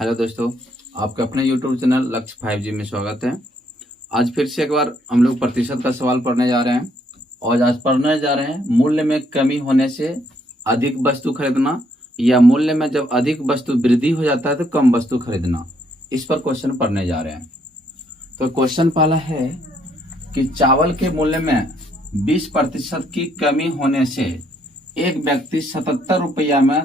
Hello दोस्तों, आपका अपने YouTube चैनल लक्ष्य 5G में स्वागत है। आज फिर से एक बार हम लोग प्रतिशत का सवाल पढ़ने जा रहे हैं और आज पढ़ने जा रहे हैं मूल्य में कमी होने से अधिक वस्तु खरीदना या मूल्य में जब अधिक वस्तु वृद्धि हो जाता है तो कम वस्तु खरीदना। इस पर क्वेश्चन पढ़ने जा रहे हैं। तो क्वेश्चन पहला है कि चावल के मूल्य में 20% की कमी होने से एक व्यक्ति 77 रुपया में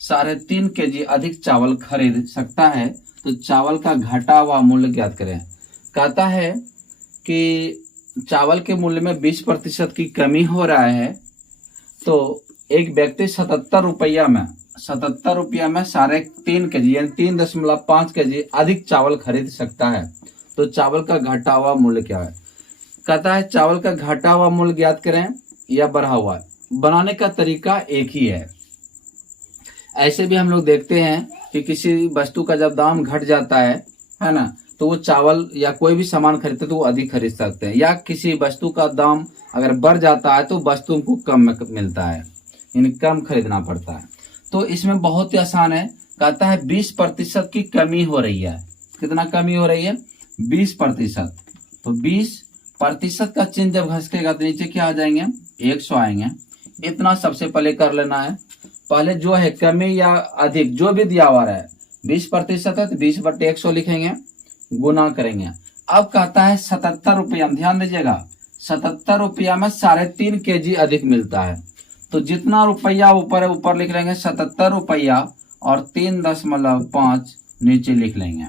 3.5 kg अधिक चावल खरीद सकता है, तो चावल का घटा हुआ मूल्य ज्ञात करें। कहता है कि चावल के मूल्य में 20% की कमी हो रहा है, तो एक व्यक्ति 77 रुपया में 3.5 kg यानी 3.5 kg अधिक चावल खरीद सकता है, तो चावल का घटा हुआ मूल्य क्या है। कहता है चावल का घटा हुआ मूल्य ज्ञात करें या बढ़ा हुआ। बनाने का तरीका एक ही है। ऐसे भी हम लोग देखते हैं कि किसी वस्तु का जब दाम घट जाता है ना, तो वो चावल या कोई भी सामान खरीदते तो वो अधिक खरीद सकते हैं, या किसी वस्तु का दाम अगर बढ़ जाता है तो वस्तु को कम में मिलता है, यानी कम खरीदना पड़ता है। तो इसमें बहुत ही आसान है। कहता है 20% की कमी हो रही है। कितना कमी हो रही है? 20%। तो 20% का चिन्ह जब घसकेगा तो नीचे क्या आ जाएंगे? 100 आएंगे। इतना सबसे पहले कर लेना है। पहले जो है कमी या अधिक जो भी दिया हुआ है 20% है तो 20/100 लिखेंगे, गुना करेंगे। अब कहता है 77 रुपया, ध्यान दीजिएगा 77 रुपया में 3.5 kg अधिक मिलता है, तो जितना रुपया ऊपर है ऊपर लिख लेंगे 77 रुपया और 3.5 नीचे लिख लेंगे।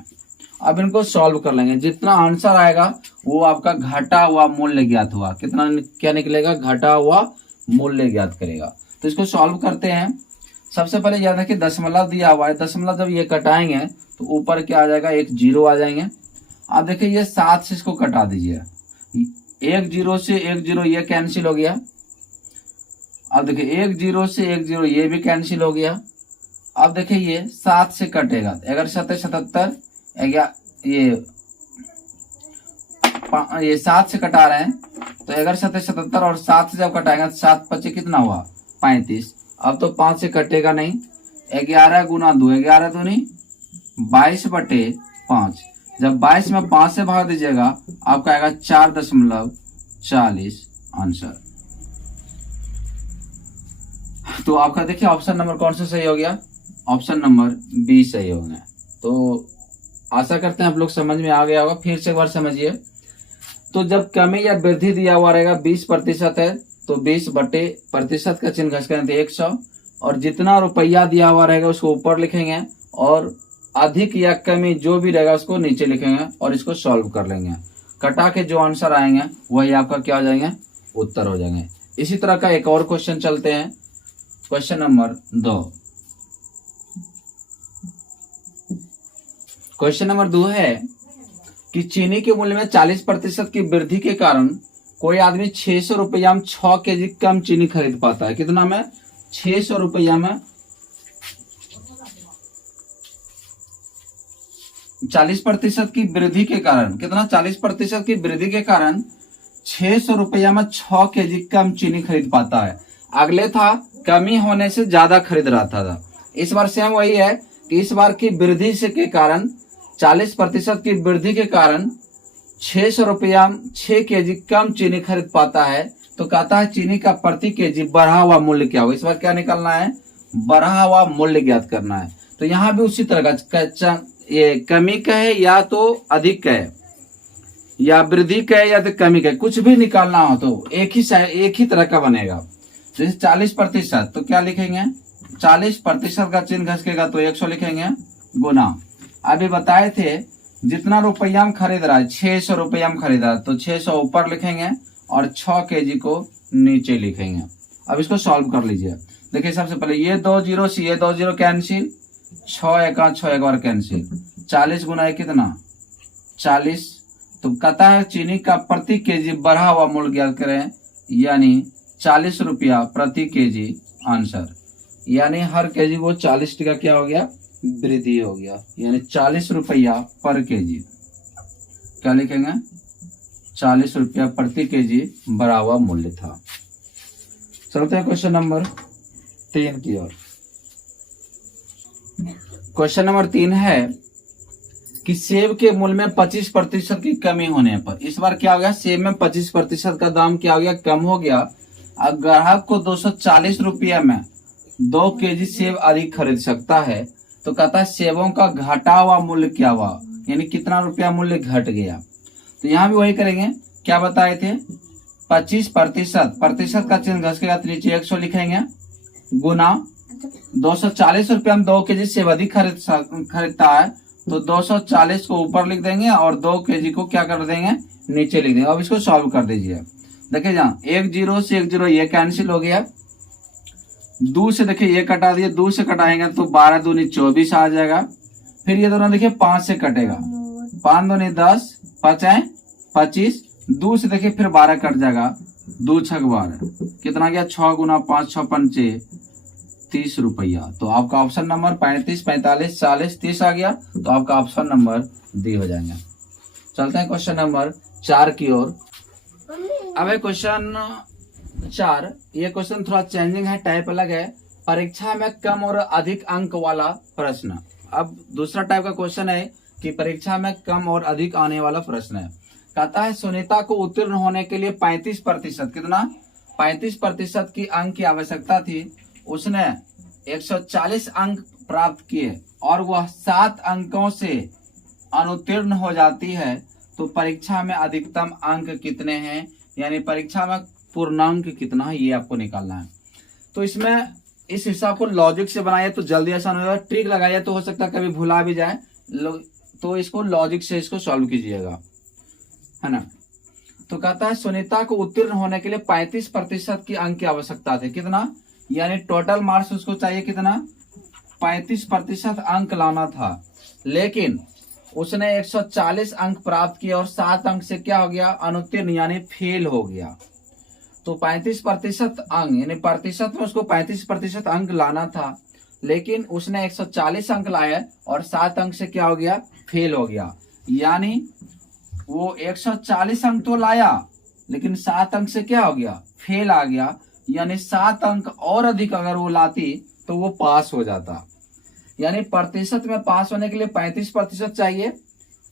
अब इनको सॉल्व कर लेंगे। जितना आंसर आएगा वो आपका घटा हुआ मूल्य ज्ञात हुआ। कितना क्या निकलेगा? घटा हुआ मूल्य ज्ञात करेगा। तो इसको सॉल्व करते हैं। सबसे पहले याद है कि दशमलव दिया हुआ है, दशमलव जब ये कटाएंगे तो ऊपर क्या आ जाएगा? एक 0 आ जाएंगे। अब देखिए ये 7 से इसको कटा दीजिए, 1 0 से 1 0 ये कैंसिल हो गया। अब देखिए 1 0 से 1 0 ये भी कैंसिल हो गया। अब देखिए ये 7 से कटेगा, अगर 77 ये 7 से कटा रहे हैं तो 77 और 7 से जब कटाएंगे तो 7 5 कितना हुआ? 35। अब तो 5 से कटेगा नहीं। 11 गुना 2, 11 दूनी 22/5। जब 22 में 5 से भाग दीजिएगा आपका आएगा 4.40 आंसर। तो आपका देखिए ऑप्शन नंबर कौन सा सही हो गया? ऑप्शन नंबर बी सही हो गया। तो आशा करते हैं आप लोग समझ में आ गया होगा। फिर से एक बार समझिए। तो जब कमी या वृद्धि दिया हुआ रहेगा 20% है तो 20/% का चिन्ह घस करें तो 100, और जितना रुपया दिया हुआ रहेगा उसको ऊपर लिखेंगे और अधिक या कमी जो भी रहेगा उसको नीचे लिखेंगे और इसको सॉल्व कर लेंगे। कटा के जो आंसर आएंगे वही आपका क्या हो जाएंगे? उत्तर हो जाएंगे। इसी तरह का एक और क्वेश्चन चलते हैं। Question number 2। क्वेश्चन नंबर 2 है कि चीनी के मूल्य में 40% की वृद्धि के कारण कोई आदमी 600 रुपया में 6 kg कम चीनी खरीद पाता है। कितना में? 600 रुपया में 40% की वृद्धि के कारण, कितना? 40% की वृद्धि के कारण 600 रुपया में 6 kg कम चीनी खरीद पाता है। अगले था कमी होने से ज्यादा खरीद रहा था। इस बार सेम वही है कि इस बार की वृद्धि से के कारण 40% की वृद्धि के कारण 600 रुपया 6 kg कम चीनी खरीद पाता है। तो कहता है चीनी का प्रति केजी बढ़ा हुआ मूल्य क्या होगा। इस बार क्या निकलना है? बढ़ा हुआ मूल्य ज्ञात करना है। तो यहाँ भी उसी तरह का ये कमी का है या तो अधिक का है, या वृद्धि का है या तो कमी का है, कुछ भी निकालना हो तो एक ही तरह का बनेगा। जैसे 40% तो क्या लिखेंगे? 40% का चिन्ह घसकेगा तो 100 लिखेंगे, गुना। अभी बताए थे जितना रुपया में खरीद रहा है 600 रुपया में खरीद रहा है तो 600 ऊपर लिखेंगे और 6 kg को नीचे लिखेंगे। अब इसको सॉल्व कर लीजिए। देखिए सबसे पहले ये 2 0 से ये 2 0 कैंसिल, 6 1 6 1 बार कैंसिल, 40 गुना कितना? 40। तो कहता है चीनी का प्रति केजी बढ़ा हुआ मूल्य ज्ञात करें, यानी 40 रुपया प्रति केजी आंसर। यानी हर केजी वो 40 का क्या हो गया? वृद्धि हो गया, यानी 40 रुपया पर केजी। क्या लिखेंगे? 40 रुपया प्रति केजी बढ़ा हुआ मूल्य था। चलते हैं क्वेश्चन नंबर 3 की ओर। क्वेश्चन नंबर 3 है कि सेब के मूल्य में 25% की कमी होने पर, इस बार क्या हो गया, सेब में 25% का दाम क्या हो गया, कम हो गया। अब ग्राहक को 240 रुपया में 2 केजी सेब अधिक खरीद सकता है, तो कहता है सेबों का घटा हुआ मूल्य क्या हुआ, यानी कितना रुपया मूल्य घट गया। तो यहाँ भी वही करेंगे, क्या बताए थे, 25%, प्रतिशत का चिन्ह घस के बाद नीचे 100 लिखेंगे, गुना 240 रुपया में 2 केजी सेब अधिक खरीदता है, तो 240 को ऊपर लिख देंगे और 2 केजी को क्या कर देंगे, नीचे लिख देंगे। अब इसको सॉल्व कर दीजिए। देखिए जहाँ 1 0 से 1 0 ये कैंसिल हो गया, 2 से देखिए ये कटा दिए, 2 से कटाएंगे तो 12 दूनी 24 आ जाएगा। फिर ये दोनों देखिए 5 से कटेगा, 5 दूनी 10, 5 है 25, 2 से देखिए फिर 12 कट जाएगा, 2 6 12, कितना गया, 6 गुना 5 6 पंचे 30 रुपया। तो आपका ऑप्शन नंबर 35 45 40 30 आ गया, तो आपका ऑप्शन नंबर डी हो जाएगा। चलते हैं क्वेश्चन नंबर 4 की ओर। अब है क्वेश्चन 4, ये क्वेश्चन थोड़ा चेंजिंग है, टाइप अलग है। परीक्षा में कम और अधिक अंक वाला प्रश्न। अब दूसरा टाइप का क्वेश्चन है कि परीक्षा में कम और अधिक आने वाला प्रश्न है। कहता है सुनीता को उत्तीर्ण होने के लिए 35%, कितना, 35% की अंक की आवश्यकता थी। उसने 140 अंक प्राप्त किए और वह 7 अंकों से अनुत्तीर्ण हो जाती है, तो परीक्षा में अधिकतम अंक कितने हैं, यानी परीक्षा में पूर्णांक कितना है, ये आपको निकालना है। तो इसमें इस हिसाब को लॉजिक से बनाइए तो जल्दी आसान होगा, ट्रिक लगाइए तो हो सकता है कभी भुला भी जाए, तो इसको लॉजिक से इसको सॉल्व कीजिएगा, है ना। तो कहता है सुनीता को उत्तीर्ण होने के लिए 35% की अंक की आवश्यकता थी, कितना, यानी टोटल मार्क्स उसको चाहिए कितना, 35% अंक लाना था, लेकिन उसने 140 अंक प्राप्त किए और 7 अंक से क्या हो गया, अनुत्तीर्ण यानी फेल हो गया। तो 35% अंक, यानी प्रतिशत में उसको 35% अंक लाना था, लेकिन उसने 140 अंक लाए और 7 अंक से क्या हो गया, फेल हो गया। यानी वो 140 अंक तो लाया लेकिन 7 अंक से क्या हो गया, फेल आ गया। यानी 7 अंक और अधिक अगर वो लाती तो वो पास हो जाता। यानी प्रतिशत में पास होने के लिए 35% चाहिए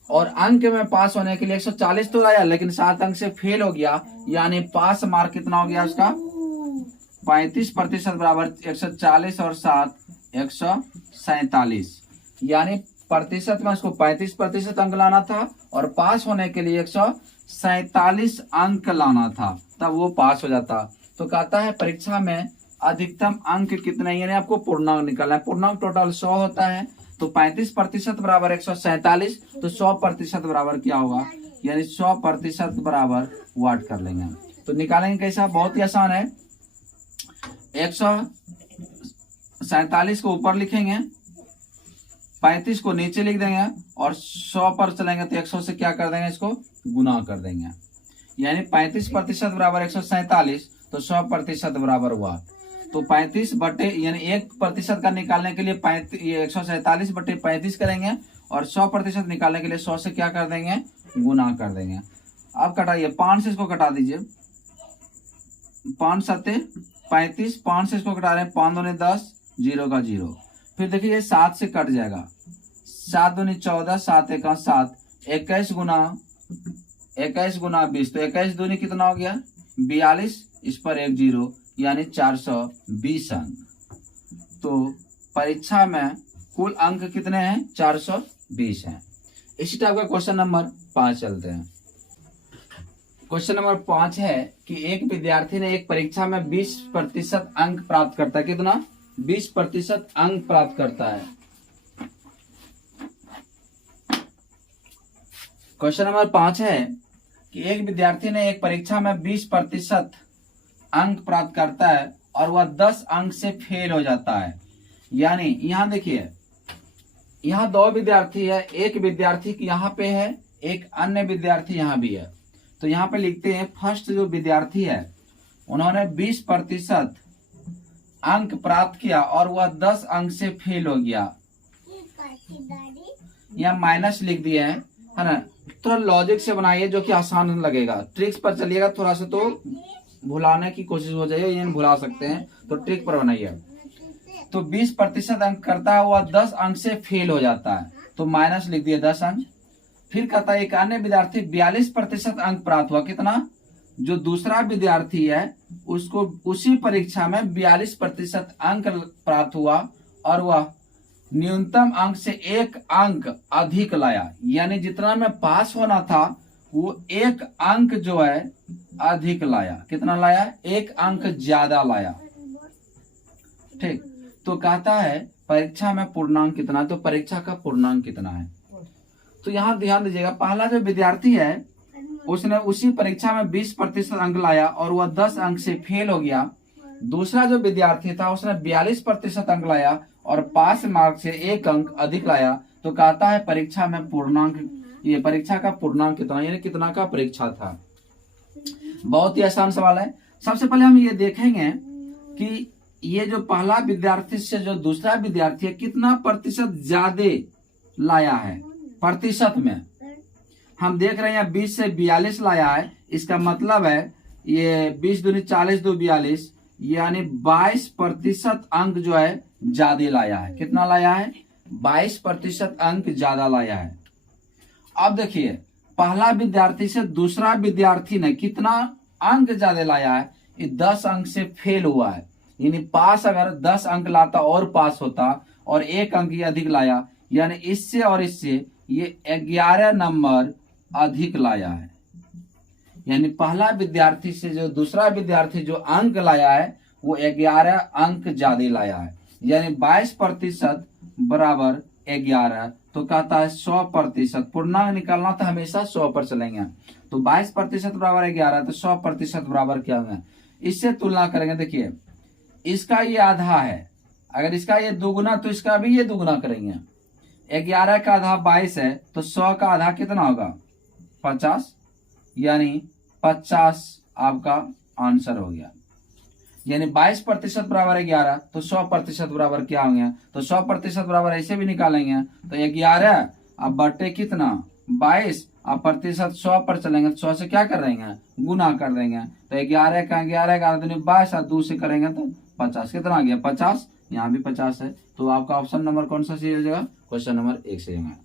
और अंक में पास होने के लिए 140 तो लाया लेकिन 7 अंक से फेल हो गया। यानी पास मार्क कितना हो गया उसका, 35% बराबर 140 और 7 147। यानी प्रतिशत में उसको 35% अंक लाना था और पास होने के लिए 147 अंक लाना था, तब वो पास हो जाता। तो कहता है परीक्षा में अधिकतम अंक कितने, यानी आपको पूर्णांक निकालना है। पूर्णांक टोटल 100 होता है, तो 35% बराबर 147, तो 100% बराबर क्या होगा, यानी 100% बराबर वाट कर लेंगे। तो निकालेंगे कैसा, बहुत ही आसान है। 147 को ऊपर लिखेंगे, 35 को नीचे लिख देंगे और 100 पर चलेंगे तो 100 से क्या कर देंगे, इसको गुना कर देंगे। यानी 35% बराबर 147, तो 100% बराबर हुआ। तो 35 बटे यानी 1% का निकालने के लिए 147 बटे 35 करेंगे और 100% निकालने के लिए 100 से क्या कर देंगे, गुना कर देंगे। अब कटाइए, 5 से इसको कटा दीजिए, 5 7 35, 5 से इसको कटा रहे हैं, 5 दूनी 10, 0 का 0। फिर देखिए 7 से कट जाएगा, 7 दूनी 14, 7 1 7, 21 गुना 20, तो 21 दूनी कितना हो गया, 42, इस पर 1 0, यानी 420 अंक। तो परीक्षा में कुल अंक कितने हैं, 420 हैं। इसी टाइप का क्वेश्चन नंबर 5 चलते हैं। क्वेश्चन नंबर 5 है कि एक विद्यार्थी ने एक परीक्षा में 20% अंक प्राप्त करता है, कितना, 20% अंक प्राप्त करता है। क्वेश्चन नंबर 5 है कि एक विद्यार्थी ने एक परीक्षा में 20% अंक प्राप्त करता है और वह 10 अंक से फेल हो जाता है। यानी यहां देखिए, यहां 2 विद्यार्थी है, एक विद्यार्थी यहाँ पे है, एक अन्य विद्यार्थी यहाँ भी है। तो यहाँ पे लिखते हैं फर्स्ट जो विद्यार्थी है उन्होंने 20% अंक प्राप्त किया और वह 10 अंक से फेल हो गया। यहाँ माइनस लिख दिए हैं, है ना। थोड़ा लॉजिक से बनाइए जो कि आसान लगेगा, ट्रिक्स पर चलिएगा थोड़ा सा तो भुलाने की कोशिश हो जाएगी, यानी भुला सकते हैं, तो ट्रिक पर बनाइए। तो 20% अंक करता है वह 10 अंक से फेल हो जाता है, तो माइनस लिख दिए 10 अंक। फिर कहता है एक अन्य विद्यार्थी 42% अंक प्राप्त हुआ। कितना? जो दूसरा विद्यार्थी है उसको उसी परीक्षा में 42% अंक प्राप्त हुआ और वह न्यूनतम अंक से 1 अंक अधिक लाया, यानी जितना में पास होना था वो 1 अंक जो है अधिक लाया। कितना लाया? 1 अंक ज्यादा लाया। ठीक, तो कहता है परीक्षा में पूर्णांक कितना, तो परीक्षा का पूर्णांक कितना है। तो यहाँ ध्यान दीजिएगा, पहला जो विद्यार्थी है उसने उसी परीक्षा में 20% अंक लाया और वह 10 अंक से फेल हो गया। दूसरा जो विद्यार्थी था उसने 42% अंक लाया और पास मार्क से 1 अंक अधिक लाया। तो कहता है परीक्षा में पूर्णांक, ये परीक्षा का पूर्णांक कितना, यानी कितना का परीक्षा था। बहुत ही आसान सवाल है। सबसे पहले हम ये देखेंगे कि ये जो पहला विद्यार्थी से जो दूसरा विद्यार्थी है कितना प्रतिशत ज्यादा लाया है। प्रतिशत में हम देख रहे हैं 20 से 42 लाया है, इसका मतलब है ये 20 दूनी 40 दो 42, यानी 22% अंक जो है ज्यादा लाया है। कितना लाया है? 22% अंक ज्यादा लाया है। अब देखिए पहला विद्यार्थी से दूसरा विद्यार्थी ने कितना अंक ज्यादा लाया है, ये 10 अंक से फेल हुआ है। यानी पास अगर 10 अंक लाता और पास होता और 1 अंक ये अधिक लाया, यानी इससे और इससे ये 11 नंबर अधिक लाया है। यानी पहला विद्यार्थी से जो दूसरा विद्यार्थी जो अंक लाया है वो 11 अंक ज्यादा लाया है, यानी 22% बराबर 11। तो कहता है 100%, पूर्णांक निकालना तो हमेशा 100 पर चलेंगे। तो 22% बराबर 11, तो 100% बराबर क्या होगा? इससे तुलना करेंगे। देखिए इसका ये आधा है, अगर इसका ये दुगुना तो इसका भी ये दुगुना करेंगे। 11 का आधा 22 है, तो 100 का आधा कितना होगा? 50, यानी 50 आपका आंसर हो गया। यानी 22% बराबर 11, तो 100% बराबर क्या होंगे? तो 100% बराबर ऐसे भी निकालेंगे, तो 11 अब बटे कितना? 22, अब प्रतिशत 100 पर चलेंगे, 100 से क्या कर देंगे? गुना कर देंगे। तो 11 का 22 और 2 से करेंगे तो 50। कितना आ गया? 50। यहाँ भी 50 है। तो आपका ऑप्शन नंबर कौन सा सही हो जाएगा? क्वेश्चन नंबर 1 सही होगा।